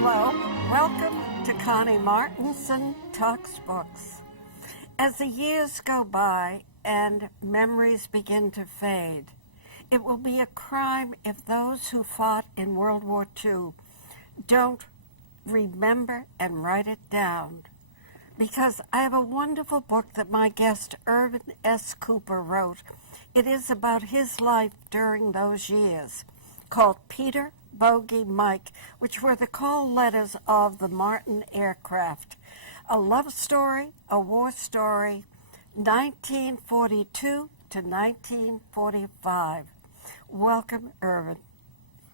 Hello, welcome to Connie Martinson Talks Books. As the years go by and memories begin to fade, it will be a crime if those who fought in World War II don't remember and write it down. Because I have a wonderful book that my guest Irvin S Cooper wrote. It is about his life during those years, called Peter, Bogey, Mike, which were the call letters of the Martin aircraft. A love story, a war story, 1942 to 1945. Welcome, Irvin.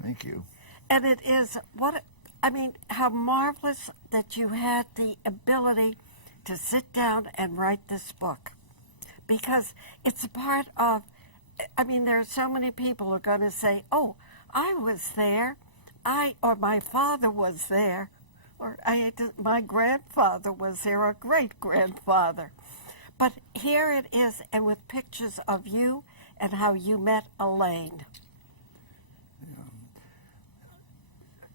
Thank you. And it is, how marvelous that you had the ability to sit down and write this book. Because it's a part of, there are so many people who are going to say, oh, I was there, or my father was there, or my grandfather was there, or great-grandfather. But here it is, and with pictures of you and how you met Elaine.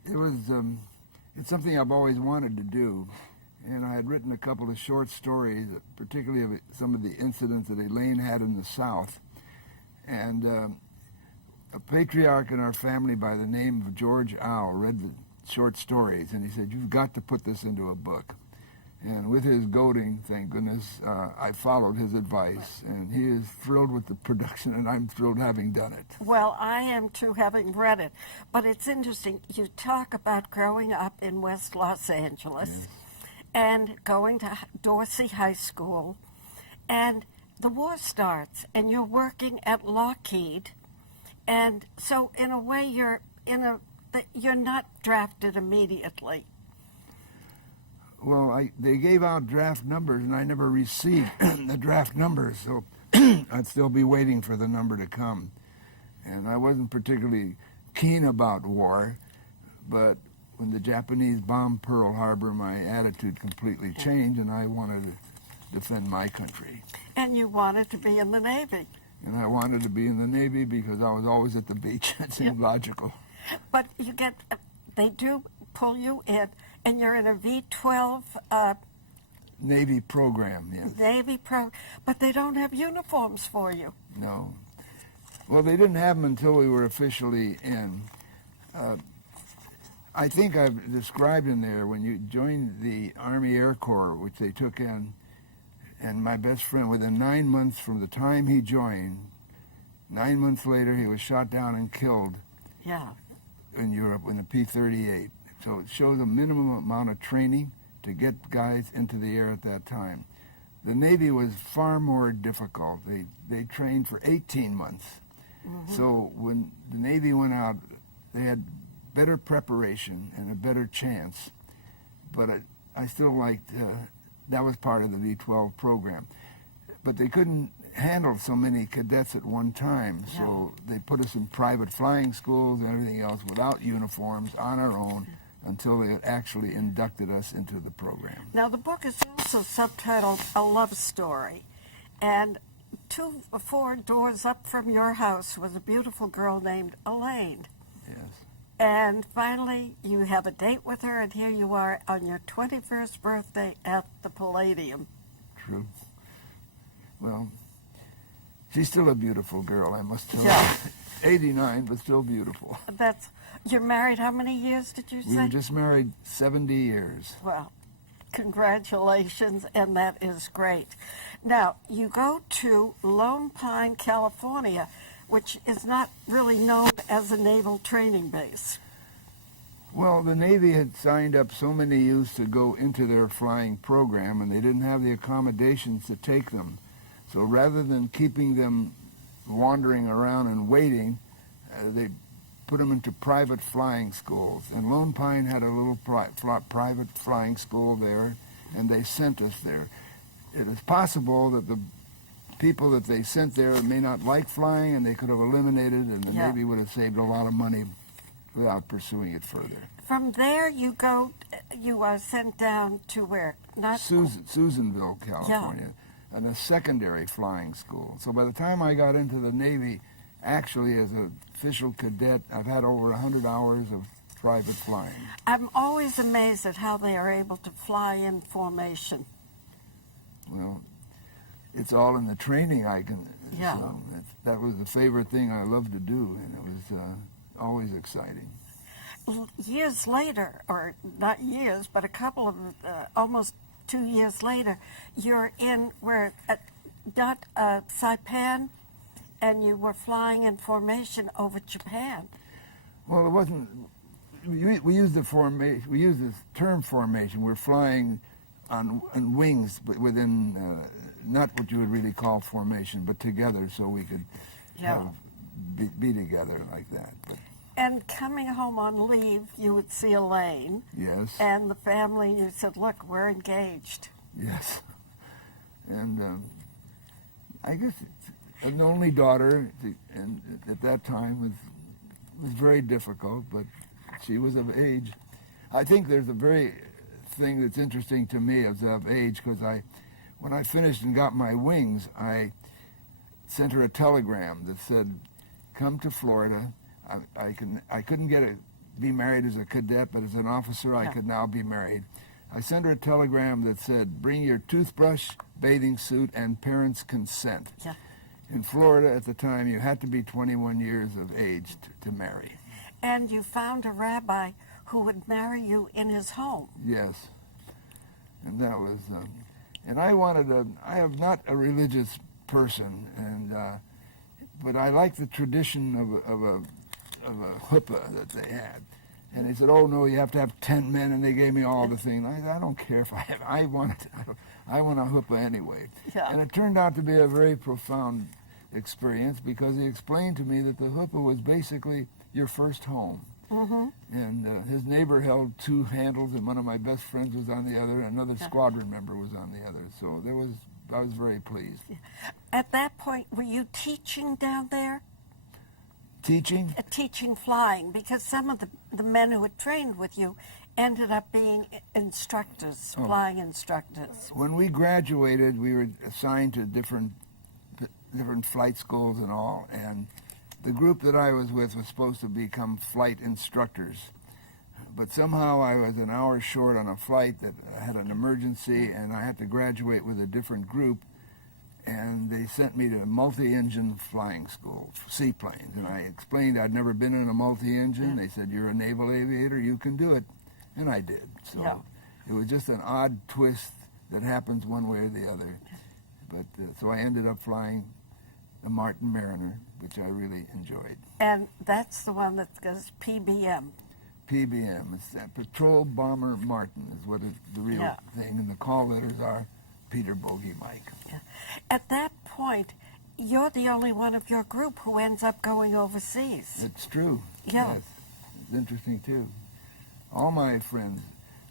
It's something I've always wanted to do, and I had written a couple of short stories, particularly of some of the incidents that Elaine had in the South. And a patriarch in our family by the name of George Owl read the short stories, and he said, "You've got to put this into a book." And with his goading, thank goodness, I followed his advice, and he is thrilled with the production, and I'm thrilled having done it. Well, I am too, having read it. But it's interesting. You talk about growing up in West Los Angeles, yes, and going to Dorsey High School, and the war starts, and you're working at Lockheed, and so in a way you're not drafted immediately. Well, they gave out draft numbers, and I never received the draft numbers, so I'd still be waiting for the number to come. And I wasn't particularly keen about war, but when the Japanese bombed Pearl Harbor, my attitude completely changed, and I wanted to defend my country. And you wanted to be in the Navy. And I wanted to be in the Navy because I was always at the beach. It seemed logical. But they do pull you in, and you're in a V-12... Navy program, yes. But they don't have uniforms for you. No. Well, they didn't have them until we were officially in. I think I've described in there when you joined the Army Air Corps, which they took in, and my best friend, within 9 months from the time he joined, 9 months later, he was shot down and killed. Yeah. In Europe in a P-38. So it shows a minimum amount of training to get guys into the air at that time. The Navy was far more difficult. They trained for 18 months. Mm-hmm. So when the Navy went out, they had better preparation and a better chance. But I still liked, that was part of the V-12 program. But they couldn't handle so many cadets at one time, so they put us in private flying schools and everything else without uniforms on our own until they had actually inducted us into the program. Now, the book is also subtitled A Love Story, and 2 or 4 doors up from your house was a beautiful girl named Elaine. Yes. And finally, you have a date with her, and here you are on your 21st birthday at the Palladium. True. Well, she's still a beautiful girl, I must tell you. 89, but still beautiful. You're married how many years, did you say? We were just married 70 years. Well, congratulations, and that is great. Now, you go to Lone Pine, California, which is not really known as a naval training base. Well, the Navy had signed up so many youths to go into their flying program, and they didn't have the accommodations to take them. So rather than keeping them wandering around and waiting, they put them into private flying schools. And Lone Pine had a little private flying school there, and they sent us there. It is possible that the people that they sent there may not like flying, and they could have eliminated, and the Navy would have saved a lot of money without pursuing it further. From there, you are sent down to where? Susanville, California. And a secondary flying school. So by the time I got into the Navy, actually as an official cadet, I've had over 100 hours of private flying. I'm always amazed at how they are able to fly in formation. Well, it's all in the training I can. Yeah. So that was the favorite thing I loved to do, and it was always exciting. Years later, or not years, but a couple of, almost 2 years later, you're in, Saipan, and you were flying in formation over Japan. Well, it wasn't. We used the formation. We used the term formation. We're flying on wings, but within not what you would really call formation, but together, so we could be together like that. But, and coming home on leave, you would see Elaine. yes. And the family, you said, "Look, we're engaged." Yes. And I guess an only daughter, and at that time was very difficult, but she was of age. I think there's a very thing that's interesting to me as of age, because when I finished and got my wings, I sent her a telegram that said, "Come to Florida. I couldn't be married as a cadet, but as an officer I could now be married." I sent her a telegram that said, "Bring your toothbrush, bathing suit, and parents' consent." Yeah. In Florida at the time, you had to be 21 years of age to marry. And you found a rabbi who would marry you in his home. Yes. And that was, and I am not a religious person, but I like the tradition of a chuppah that they had. And they said, "Oh no, you have to have 10 men," and they gave me all the things. I don't care if I want a chuppah anyway. Yeah. And it turned out to be a very profound experience, because he explained to me that the chuppah was basically your first home. Mm-hmm. And his neighbor held two handles, and one of my best friends was on the other, and another squadron member was on the other. So I was very pleased. At that point, were you teaching down there? Teaching? Teaching flying, because some of the men who had trained with you ended up being instructors, flying instructors. When we graduated, we were assigned to different flight schools and all, and the group that I was with was supposed to become flight instructors. But somehow I was an hour short on a flight that had an emergency, and I had to graduate with a different group, and they sent me to a multi-engine flying school, seaplanes. And I explained I'd never been in a multi-engine. They said, "You're a naval aviator, you can do it." And I did. So it was just an odd twist that happens one way or the other. But so I ended up flying the Martin Mariner, which I really enjoyed. And that's the one that goes PBM. PBM. It's Patrol Bomber Martin is what the real thing, and the call letters are Peter, Bogey, Mike. Yeah. At that point, you're the only one of your group who ends up going overseas. It's true. Yeah. Yes. It's interesting, too. All my friends,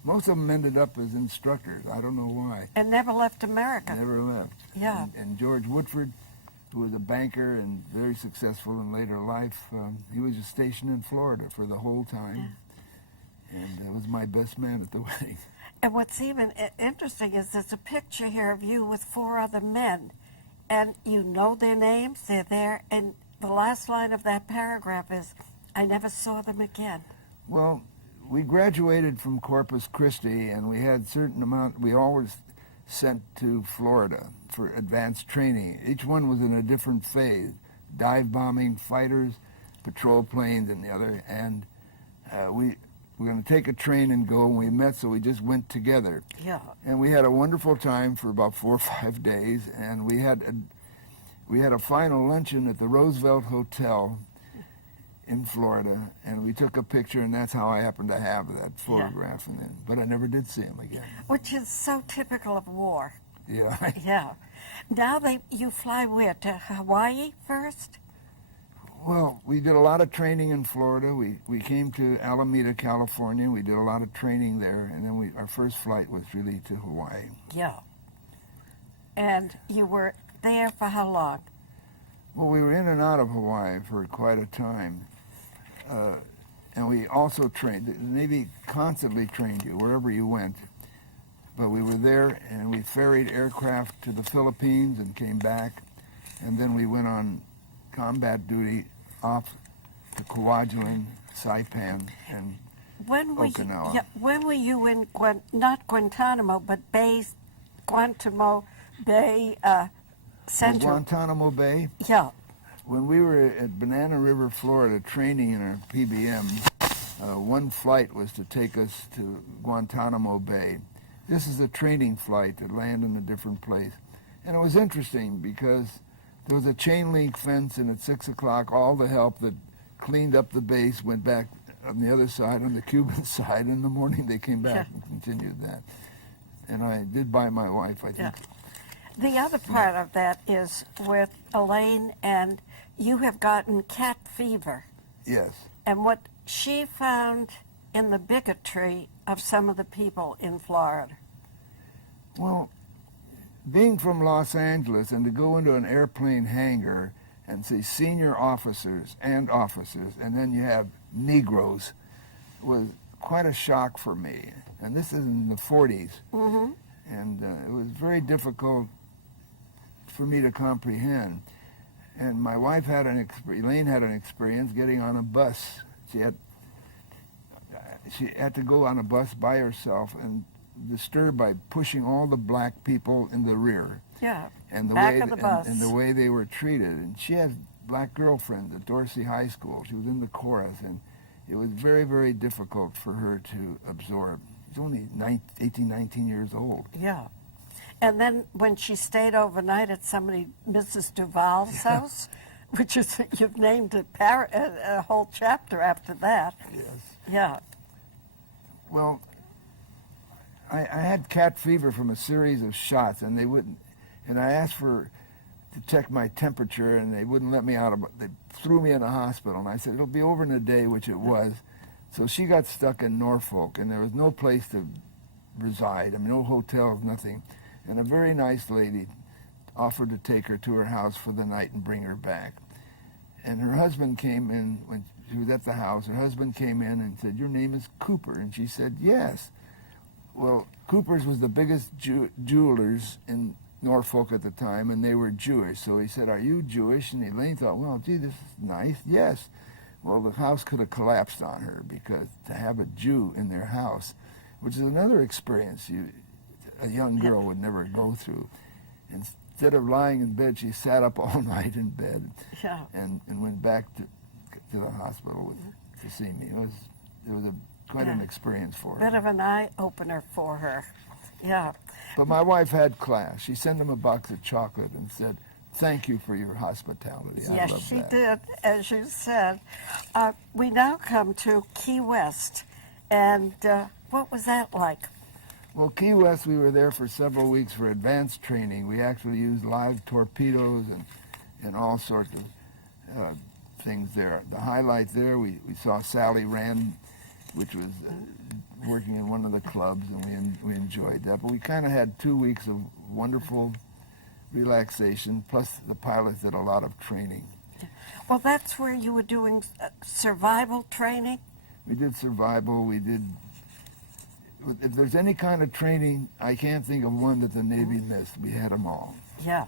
most of them ended up as instructors. I don't know why. And never left America. Never left. Yeah. And George Woodford, who was a banker and very successful in later life, he was just stationed in Florida for the whole time. And was my best man at the wedding. And what's even interesting is there's a picture here of you with 4 other men. And you know their names, they're there. And the last line of that paragraph is, "I never saw them again." Well, we graduated from Corpus Christi, and we had certain amount, we always sent to Florida for advanced training. Each one was in a different phase: dive bombing, fighters, patrol planes, and the other. And we were going to take a train and go, and we met, so we just went together. Yeah. And we had a wonderful time for about 4 or 5 days, and we had a final luncheon at the Roosevelt Hotel in Florida, and we took a picture, and that's how I happened to have that photograph. And but I never did see him again. Which is so typical of war. Yeah. Yeah. Now you fly where? To Hawaii first? Well, we did a lot of training in Florida. We came to Alameda, California. We did a lot of training there, and then our first flight was really to Hawaii. Yeah. And you were there for how long? Well, we were in and out of Hawaii for quite a time. And we also trained. The Navy constantly trained you wherever you went. But we were there, and we ferried aircraft to the Philippines and came back. And then we went on combat duty off to Kwajalein, Saipan, and when were Okinawa. when were you in not Guantanamo, but Guantanamo Bay Central? Guantanamo Bay. Yeah. When we were at Banana River, Florida, training in our PBM, one flight was to take us to Guantanamo Bay. This is a training flight to land in a different place. And it was interesting because there was a chain link fence, and at 6 o'clock, all the help that cleaned up the base went back on the other side, on the Cuban side. In the morning, they came back and continued that. And I did buy my wife, I think. Yeah. The other part of that is with Elaine, and you have gotten cat fever. Yes. And what she found in the bigotry of some of the people in Florida. Well, being from Los Angeles and to go into an airplane hangar and see senior officers, and then you have Negroes, was quite a shock for me. And this is in the 40s. Mm-hmm. And it was very difficult for me to comprehend. And my wife had Elaine had an experience getting on a bus. She had to go on a bus by herself and disturbed by pushing all the black people in the rear. Yeah. And the Back way of the bus. And the way they were treated. And she had black girlfriends at Dorsey High School. She was in the chorus, and it was very, very difficult for her to absorb. She's only 18, 19 years old. Yeah. And then when she stayed overnight at Mrs. Duval's house, which is, you've named a whole chapter after that. Yes. Yeah. Well, I had cat fever from a series of shots, and they wouldn't. And I asked to check my temperature, and they wouldn't let me out. They threw me in a hospital, and I said it'll be over in a day, which it was. So she got stuck in Norfolk, and there was no place to reside. I mean, no hotels, nothing. And a very nice lady offered to take her to her house for the night and bring her back. And her husband came in when she was at the house. Her husband came in and said, "Your name is Cooper?" And she said, "Yes." Well, Cooper's was the biggest jewelers in Norfolk at the time, and they were Jewish. So he said, "Are you Jewish?" And Elaine thought, well, gee, this is nice. Yes. Well, the house could have collapsed on her, because to have a Jew in their house, which is another experience a young girl would never go through. Instead of lying in bed, she sat up all night in bed and went back to the hospital to see me. It was quite an experience for her. Bit of an eye-opener for her. Yeah. But my wife had class. She sent him a box of chocolate and said, "Thank you for your hospitality." Yes, she did, as you said. We now come to Key West. And what was that like? Well, Key West, we were there for several weeks for advanced training. We actually used live torpedoes and all sorts of things there. The highlight there, we saw Sally Rand, which was working in one of the clubs, and we enjoyed that. But we kind of had 2 weeks of wonderful relaxation, plus the pilots did a lot of training. Well, that's where you were doing survival training? We did survival, we did... If there's any kind of training, I can't think of one that the Navy missed. We had them all. Yeah.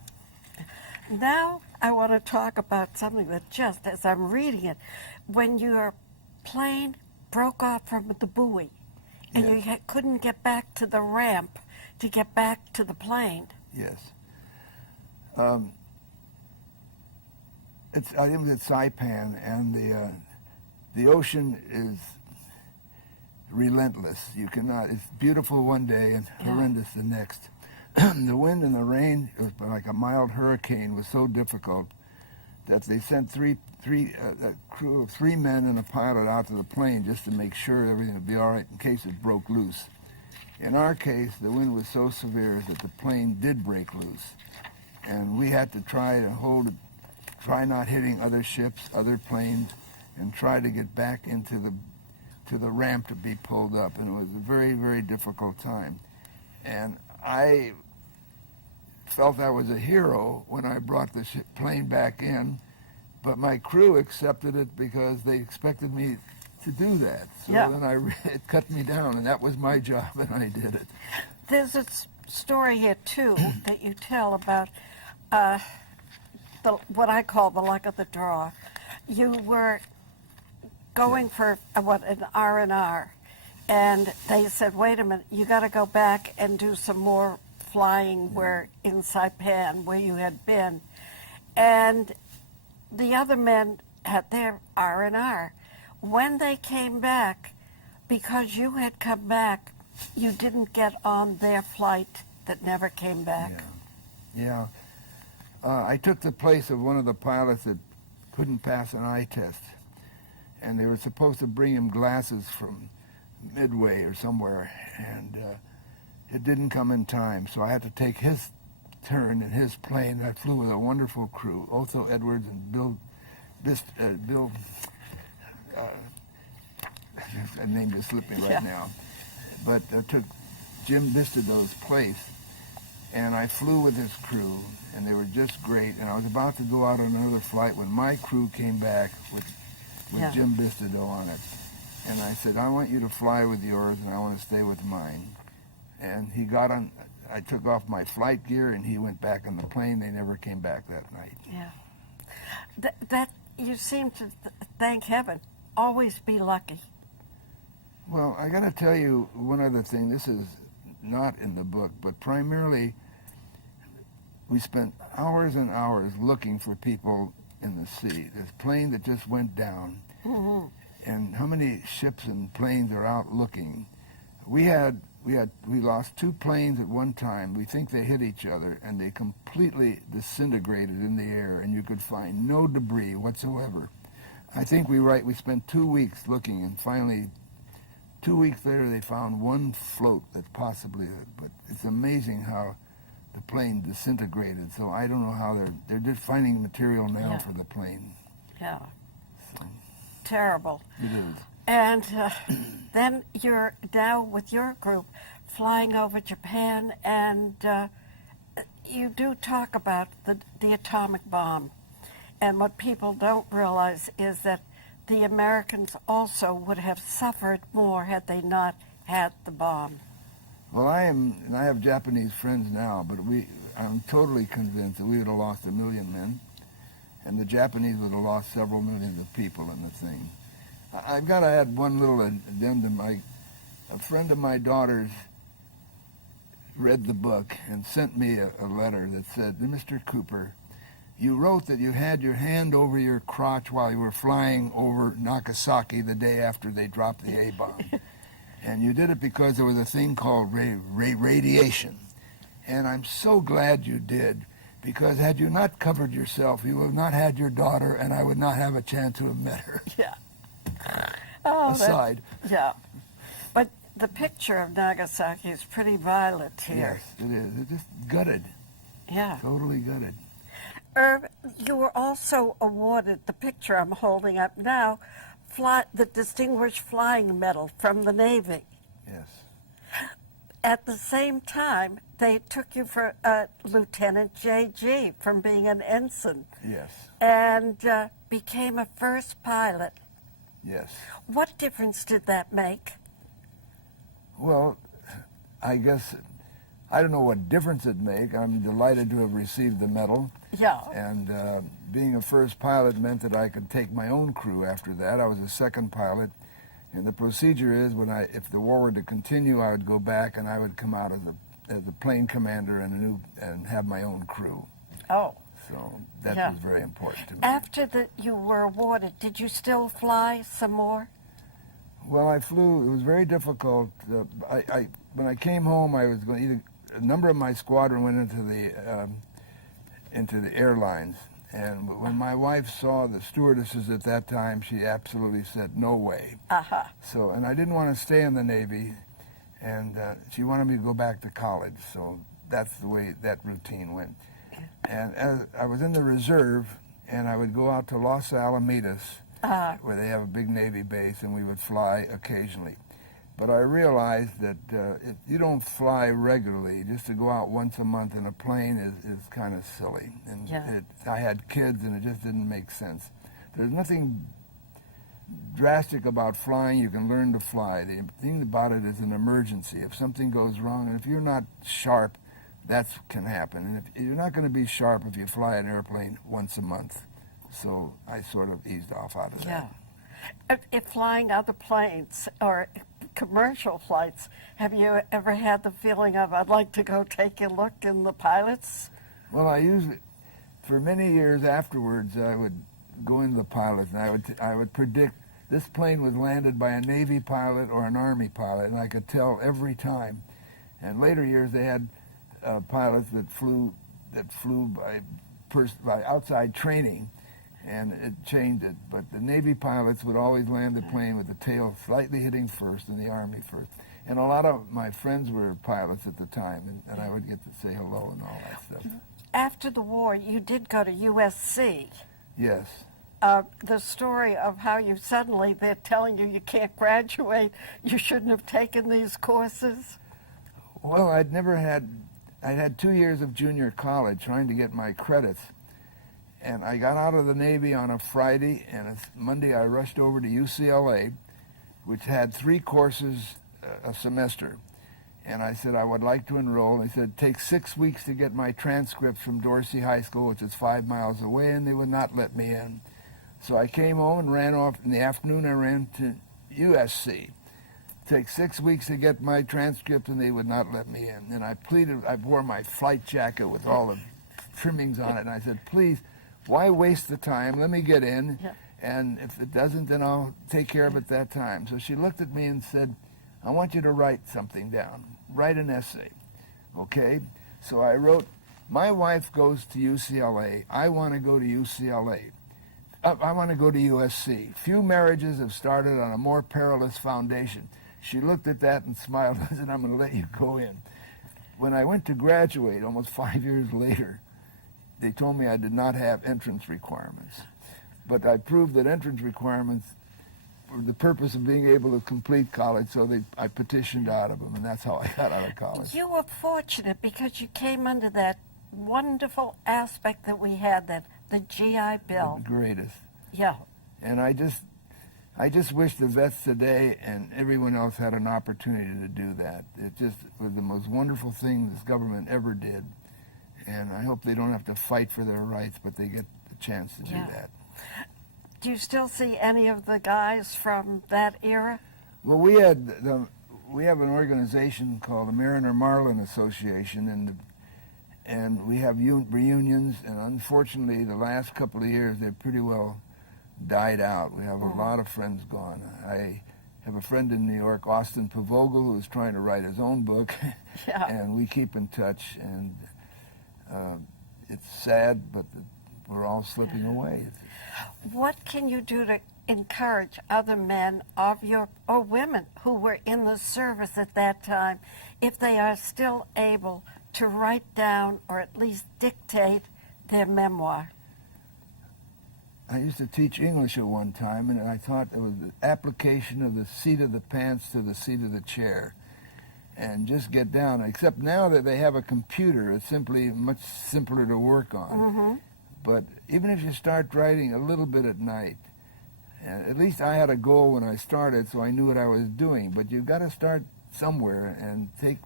Now I want to talk about something that just, as I'm reading it, when your plane broke off from the buoy and you couldn't get back to the ramp to get back to the plane. Yes. I was at Saipan, and the ocean is relentless. You cannot. It's beautiful one day and horrendous the next. The wind and the rain, it was like a mild hurricane, was so difficult that they sent a crew of 3 men and a pilot out to the plane just to make sure everything would be all right in case it broke loose. In our case, the wind was so severe that the plane did break loose, and we had to try not hitting other ships, other planes, and try to get back into the ramp to be pulled up. And it was a very, very difficult time. And I felt I was a hero when I brought the plane back in, but my crew accepted it because they expected me to do that. So then it cut me down, and that was my job, and I did it. There's a story here, too, that you tell about what I call the luck of the draw. You were going for an R&R, And they said, wait a minute, you got to go back and do some more flying where in Saipan, where you had been. And the other men had their R&R. When they came back, because you had come back, you didn't get on their flight that never came back. Yeah. I took the place of one of the pilots that couldn't pass an eye test. And they were supposed to bring him glasses from Midway or somewhere, and it didn't come in time, so I had to take his turn in his plane. I flew with a wonderful crew, Otho Edwards and Bill, that name just slipped me right now, but I took Jim Bistado's place, and I flew with his crew, and they were just great, and I was about to go out on another flight when my crew came back with Jim Bistado on it. And I said, I want you to fly with yours, and I want to stay with mine. And he got on, I took off my flight gear, and he went back on the plane. They never came back that night. Yeah. That you seem to thank heaven. Always be lucky. Well, I got to tell you one other thing. This is not in the book, but primarily we spent hours and hours looking for people in the sea. This plane that just went down. Mm-hmm. And how many ships and planes are out looking? We lost 2 planes at one time. We think they hit each other, and they completely disintegrated in the air, and you could find no debris whatsoever. I think we spent 2 weeks looking, and finally, 2 weeks later, they found one float that possibly. But it's amazing how the plane disintegrated. So I don't know how they're just finding material now for the plane. Yeah. So. Terrible. It is. And then you're now with your group flying over Japan, and you do talk about the atomic bomb. And what people don't realize is that the Americans also would have suffered more had they not had the bomb. Well, I have Japanese friends now, but I'm totally convinced that we would have lost 1 million men. And the Japanese would have lost several millions of people in the thing. I've got to add one little addendum. A friend of my daughter's read the book and sent me a letter that said, Mr. Cooper, you wrote that you had your hand over your crotch while you were flying over Nagasaki the day after they dropped the A-bomb. And you did it because there was a thing called radiation. And I'm so glad you did. Because had you not covered yourself, you would have not had your daughter, and I would not have a chance to have met her. Yeah. Oh, Aside. Yeah. But the picture of Nagasaki is pretty violent here. Yes, it is. It's just gutted. Yeah. Totally gutted. Irv, you were also awarded the picture I'm holding up now, the Distinguished Flying Medal from the Navy. Yes. At the same time, they took you for Lieutenant J.G. from being an ensign. Yes. And became a first pilot. Yes. What difference did that make? Well, I guess, I don't know what difference it made. I'm delighted to have received the medal. Yeah. And being a first pilot meant that I could take my own crew after that. I was a second pilot. And the procedure is, if the war were to continue, I would go back and I would come out as a plane commander and have my own crew. Oh. So that was very important to me. After you were awarded, did you still fly some more? Well, I flew. It was very difficult. When I came home, I was going. A number of my squadron went into the airlines. And when my wife saw the stewardesses at that time, she absolutely said, no way. Uh-huh. So, and I didn't want to stay in the Navy, and she wanted me to go back to college. So that's the way that routine went. And as I was in the reserve, and I would go out to Los Alamitos, where they have a big Navy base, and we would fly occasionally. But I realized that you don't fly regularly. Just to go out once a month in a plane is kind of silly. And I had kids, and it just didn't make sense. There's nothing drastic about flying. You can learn to fly. The thing about it is an emergency. If something goes wrong, and if you're not sharp, that can happen. And if you're not going to be sharp if you fly an airplane once a month. So I sort of eased off out of that. If flying other planes or commercial flights. Have you ever had the feeling of, I'd like to go take a look in the pilots? Well, I usually, for many years afterwards, I would go into the pilots, and I would predict this plane was landed by a Navy pilot or an Army pilot, and I could tell every time. And later years, they had pilots that flew by outside training, and it changed it. But the Navy pilots would always land the plane with the tail slightly hitting first, and the Army first. And a lot of my friends were pilots at the time, and I would get to say hello and all that stuff. After the war, you did go to USC. Yes. The story of how you suddenly, they're telling you you can't graduate, you shouldn't have taken these courses. Well, I'd had 2 years of junior college trying to get my credits. And I got out of the Navy on a Friday, and a Monday I rushed over to UCLA, which had 3 courses a semester. And I said I would like to enroll. They said it takes 6 weeks to get my transcripts from Dorsey High School, which is 5 miles away, and they would not let me in. So I came home and ran off. In the afternoon, I ran to USC. It takes 6 weeks to get my transcript, and they would not let me in. And I pleaded. I wore my flight jacket with all the trimmings on it, and I said, please, why waste the time? Let me get in, and if it doesn't, then I'll take care of it that time. So she looked at me and said, I want you to write something down. Write an essay. Okay? So I wrote, my wife goes to UCLA. I want to go to UCLA. I want to go to USC. Few marriages have started on a more perilous foundation. She looked at that and smiled and said, I'm going to let you go in. When I went to graduate, almost 5 years later, they told me I did not have entrance requirements. But I proved that entrance requirements for the purpose of being able to complete college, so I petitioned out of them, and that's how I got out of college. You were fortunate because you came under that wonderful aspect that we had, that the GI Bill. The greatest. Yeah. And I just wish the vets today and everyone else had an opportunity to do that. It just was the most wonderful thing this government ever did, and I hope they don't have to fight for their rights, but they get the chance to do that. Do you still see any of the guys from that era? Well, we have an organization called the Mariner Marlin Association, and we have reunions, and unfortunately the last couple of years they've pretty well died out. We have a lot of friends gone. I have a friend in New York, Austin Pavogel, who is trying to write his own book, and we keep in touch, and it's sad, but we're all slipping away. What can you do to encourage other men of your, or women who were in the service at that time, if they are still able to write down or at least dictate their memoir? I used to teach English at one time, and I thought it was the application of the seat of the pants to the seat of the chair, and just get down. Except now that they have a computer, it's simply much simpler to work on. Mm-hmm. But even if you start writing a little bit at night, at least I had a goal when I started, so I knew what I was doing. But you've got to start somewhere and take,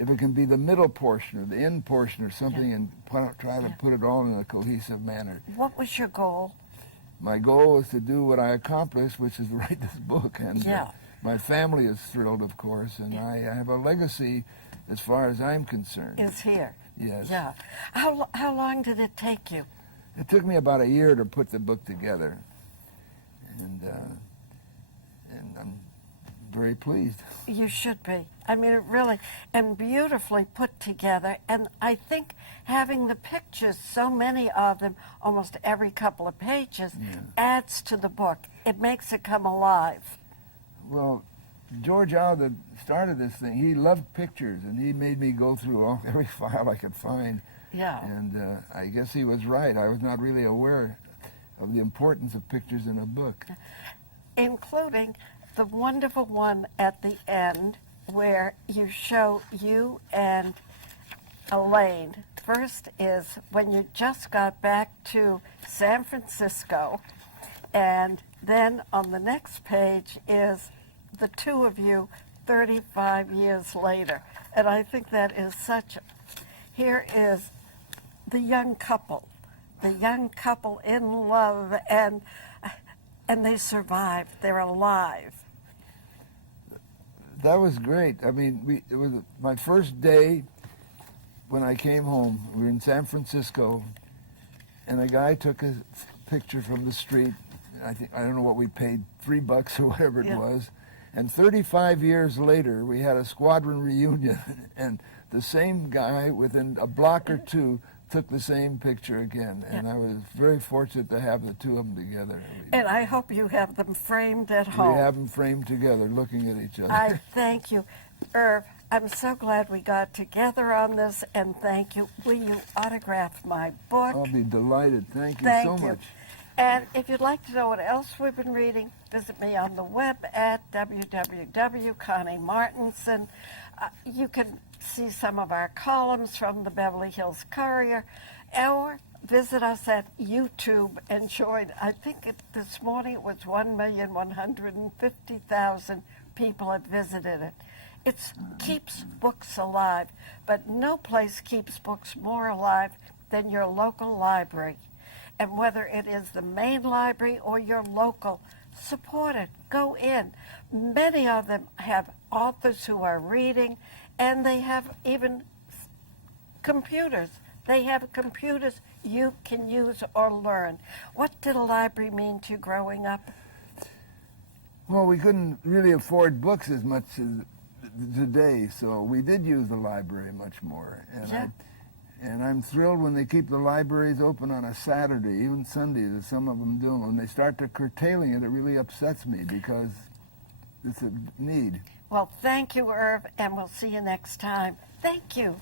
if it can be the middle portion or the end portion or something, and try to put it all in a cohesive manner. What was your goal? My goal was to do what I accomplished, which is to write this book. And my family is thrilled, of course, and I have a legacy as far as I'm concerned. Is here. Yes. Yeah. How long did it take you? It took me about a year to put the book together, and I'm very pleased. You should be. I mean, it really, and beautifully put together. And I think having the pictures, so many of them, almost every couple of pages, adds to the book. It makes it come alive. Well, George Howe, that started this thing, he loved pictures, and he made me go through every file I could find. Yeah. And I guess he was right. I was not really aware of the importance of pictures in a book. Including the wonderful one at the end where you show you and Elaine. First is when you just got back to San Francisco, and then on the next page is the two of you 35 years later. And I think that is such, here is the young couple in love, and they survived, they're alive. That was great. I mean, it was my first day when I came home. We were in San Francisco, and a guy took a picture from the street. I don't know what we paid, $3 or whatever it was. And 35 years later, we had a squadron reunion, and the same guy within a block or two took the same picture again. And I was very fortunate to have the two of them together. And I hope you have them framed at home. We have them framed together, looking at each other. I thank you. Irv, I'm so glad we got together on this, and thank you. Will you autograph my book? I'll be delighted. Thank you so much. And if you'd like to know what else we've been reading, visit me on the web at www.conniemartinson. You can see some of our columns from the Beverly Hills Courier, or visit us at YouTube and join. I think this morning it was 1,150,000 people had visited it. It keeps books alive, but no place keeps books more alive than your local library. And whether it is the main library or your local, support it. Go in. Many of them have authors who are reading, and they have even computers. They have computers you can use or learn. What did a library mean to you growing up? Well, we couldn't really afford books as much as today, so we did use the library much more. And I'm thrilled when they keep the libraries open on a Saturday, even Sundays, as some of them do. When they start to curtailing it, it really upsets me because it's a need. Well, thank you, Irv, and we'll see you next time. Thank you.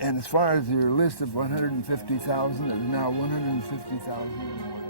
And as far as your list of 150,000, there's now 150,000.